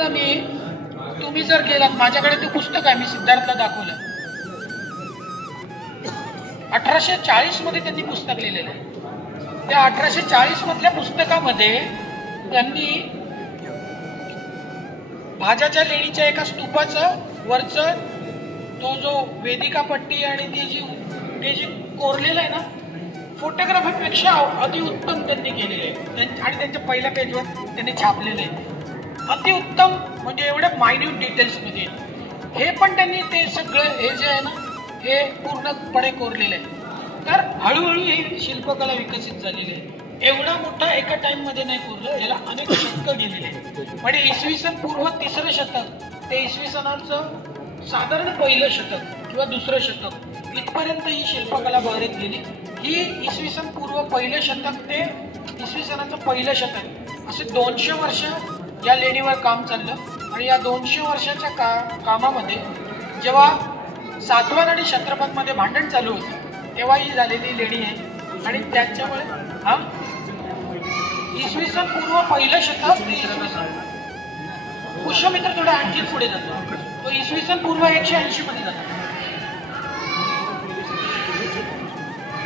तुम्हाला तुम्ही जर गेलात, माझ्याकडे ते पुस्तक आहे, मी सिद्धार्थला दाखवलं. 1840 मध्ये त्यांनी पुस्तक लिहिलेलं आहे. त्या 1840 मधल्या पुस्तकामध्ये त्यांनी भाजाच्या लेणीच्या एका स्तूपाचं वरचं तो जो वेदिका पट्टी आणि ते जे कोरलेलं आहे ना, फोटोग्राफीपेक्षा अतिउत्तम त्यांनी केलेले आहे. आणि त्यांच्या पहिल्या पेजवर त्यांनी छापलेले आहे. अतिउत्तम म्हणजे एवढ्या मायन्यूट डिटेल्समध्ये. हे पण त्यांनी ते सगळं हे जे आहे ना, हे पूर्णपणे कोरलेलं आहे. तर हळूहळू ही शिल्पकला विकसित झालेली आहे. एवढा मोठा एका टाइम मध्ये नाही कोरलं, याला अनेक शतकं गेलेली आहे. म्हणजे इसवी सन पूर्व 3रं शतक ते इसवी सनाचं साधारण 1लं शतक किंवा 2रं शतक इथपर्यंत ही शिल्पकला बहरत गेली. ही इसवी सन पूर्व 1लं शतक ते इसवी सनाचं 1लं शतक असे 200 वर्ष या लेणीवर काम चाललं. आणि या 200 वर्षाच्या कामामध्ये जेव्हा सातवाहन आणि छत्रपती मध्ये भांडण चालू होतं, तेव्हा ही झालेली लेणी आहे. आणि त्याच्यामुळे इसवी सन पूर्व 1लं शतक ते इसवी सन पुष्यमित्र थोडा आणखी पुढे जातो. तो इसवी सन पूर्व 180 मध्ये जातो.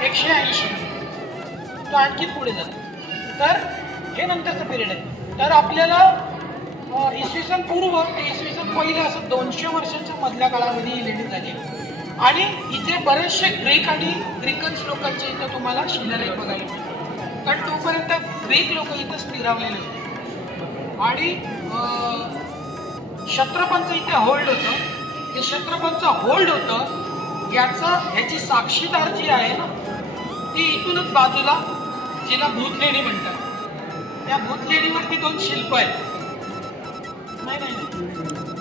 180 तो आणखी पुढे जातो. तर हे नंतरचं पिरियड आहे. तर आपल्याला इसवी सन पूर्व ते इसवी सन 1लं असं 200 वर्षांच्या मधल्या काळामध्ये ही लेणी झाली. आणि इथे बरेचसे ग्रीक आणि ग्रीकन्स लोकांचे इथं तुम्हाला शिलालेख बघायला मिळतात. कारण तोपर्यंत ग्रीक लोक इथं स्थिरावलेले होते. आणि क्षत्रपांचं इथे होल्ड होतं. हे क्षत्रपांचं होल्ड होतं ह्याची साक्षीदार जी आहे ना, ती इथूनच बाजूला, जिला भूतलेणी म्हणतात. त्या भूतलेणीवरती 2 शिल्प आहेत. नाही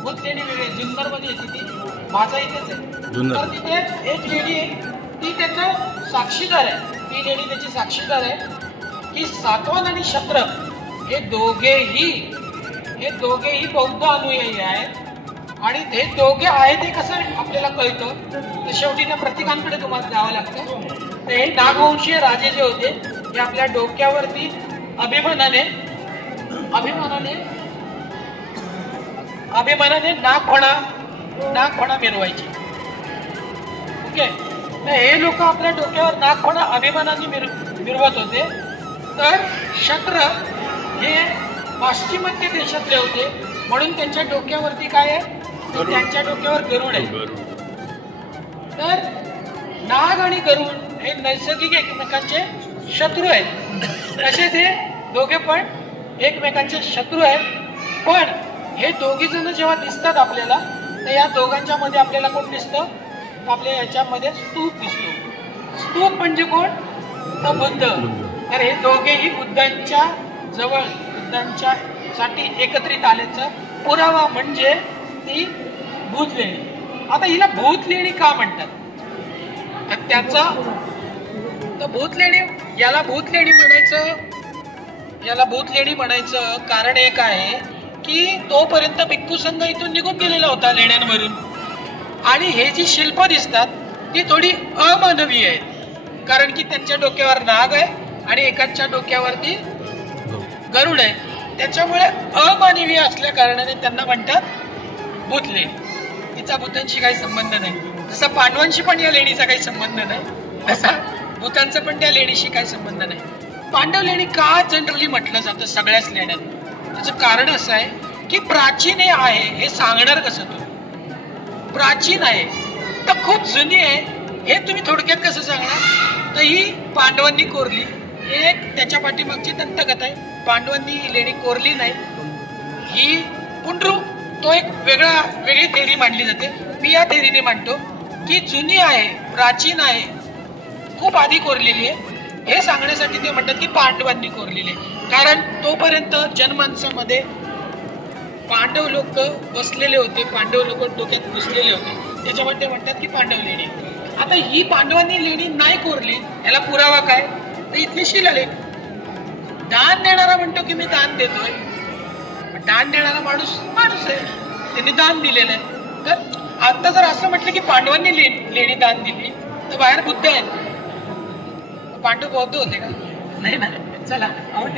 भूतलेणी वेगळी जुन्नर मध्ये येते, ती माझा इथेच आहे. तर तिथे एक लेणी आहे, ती त्याचं साक्षीदार आहे. ती लेणी त्याची साक्षीदार आहे की सातवाहन आणि क्षत्रप हे दोघेही बौद्ध अनुयायी आहेत. आणि हे दोघे आहेत ते कसं आपल्याला कळतं, तर शेवटी त्या प्रतीकांकडे तुम्हाला जावं लागतं. तर हे नागवंशीय राजे जे होते, हे आपल्या डोक्यावरती अभिमानाने नागफणा मिरवायचे. ओके. तर हे लोक आपल्या डोक्यावर नागफणा अभिमानाने मिरवत होते. तर क्षत्रप हे पाश्चिमात्य देशातले होते, म्हणून त्यांच्या डोक्यावरती काय आहे, त्यांच्या डोक्यावर गरुड आहे. तर नाग आणि गरुड हे नैसर्गिक एकमेकांचे शत्रू आहेत. तसेच हे दोघे पण एकमेकांचे शत्रू आहेत. पण हे दोघी जण जेव्हा दिसतात आपल्याला, तर या दोघांच्या मध्ये आपल्याला कोण दिसतं, आपल्या याच्यामध्ये स्तूप दिसतो. स्तूप म्हणजे कोण, तर बुद्ध. तर हे दोघेही बुद्धांच्या जवळ, बुद्धांच्या साठी एकत्रित आल्याचा पुरावा म्हणजे ती भूतलेणी. आता हिला भूतलेणी का म्हणतात, तर याला भूतलेणी म्हणायचं कारण एक आहे की तोपर्यंत भिक्खू संघ इथून निघून गेलेला होता लेण्यांवरून. आणि हे जी शिल्प दिसतात ती थोडी अमानवीय आहेत, कारण की त्यांच्या डोक्यावर नाग आहे आणि एकाच्या डोक्यावरती गरुड आहे. त्याच्यामुळे अमानवीय असल्या कारणाने त्यांना म्हणतात भूतलेणी. तिचा भूतांशी काही संबंध नाही. जसा पांडवांशी पण या लेणीचा काही संबंध नाही, तसा भूतांचा पण त्या लेणीशी काही संबंध नाही. पांडव लेणी का जनरली म्हटलं जातं सगळ्याच लेण्यात, त्याचं कारण असं आहे की प्राचीन आहे. हे सांगणार कसं, तू प्राचीन आहे तर खूप जुनी आहे हे तुम्ही थोडक्यात कसं सांगणार. तर ही पांडवांनी कोरली, एक त्याच्या पाठीमागची दंतकथा आहे. पांडवांनी ही लेणी कोरली नाही. ही पुंडरू तो एक वेगळी थेरी मांडली जाते. मी या थेरीने मांडतो की जुनी आहे, प्राचीन आहे, खूप आधी कोरलेली आहे. हे सांगण्यासाठी ते म्हणतात की पांडवांनी कोरलेली आहे. कारण तोपर्यंत जनमानसामध्ये पांडव लोक बसलेले होते, पांडव लोक डोक्यात घुसलेले होते, त्याच्यामुळे ते म्हणतात की पांडव लेणी. आता ही पांडवांनी लेणी नाही कोरली, याला पुरावा काय, तर इथले शिलालेख. दान देणारा म्हणतो की मी दान देतोय, दान देणारा माणूस आहे, त्यांनी दान दिलेलं आहे. तर आता जर असं म्हटलं की पांडवांनी लेणी दान दिली, तर बाहेर बुद्ध आहेत. पांडव बौद्ध होते का, नाही ना. चला, आवड